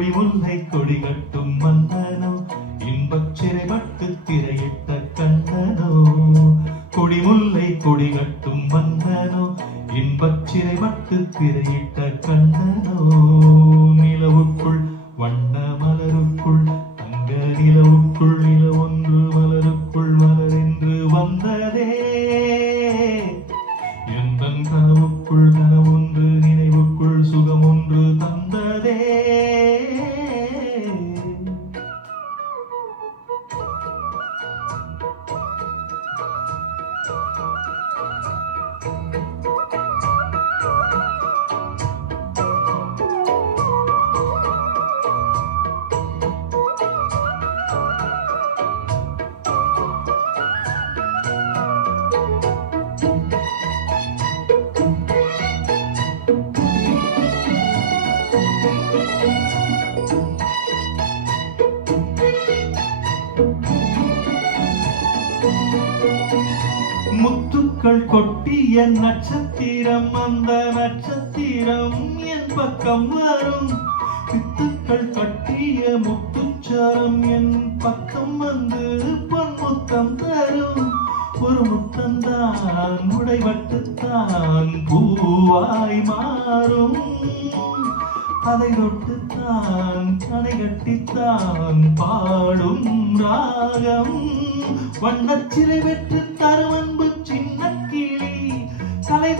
கொடி முல்லை கொடி கட்டும் மன்னனோ இன்பச் சிறைப்பட்டு திரையிட்ட கண்ணனோ கொடி முல்லை கொடி கட்டும் மன்னனோ இன்பச் சிறைப்பட்டு திரையிட்ட கண்ணனோ நிலவுக்குள் வண்ண மலருக்குள் தங்க நிலவுக்குள் நில ஒன்று மலருக்குள் மலரென்று வந்ததே எந்தன் கனவுக்குள் கனவொன்று நினைவுக்குள் சுகமொன்று தந்ததே முத்துக்கள் கொட்டிய நட்சத்திரம் அந்த நட்சத்திரம் என் பக்கம் வரும் வித்துக்கள் கட்டிய முத்துச்சாரம் என் பக்கம் வந்து பொன்முத்தம் தரும் ஒரு முத்தந்தான் உடைபட்டுத்தான் பூவாய் மாறும் அதை தொட்டுத்தான் தனை கட்டித்தான் பாடும் ராகம் வண்ணச்சிலை வெற்று தரும் அன்பு சின்ன கிளி கலை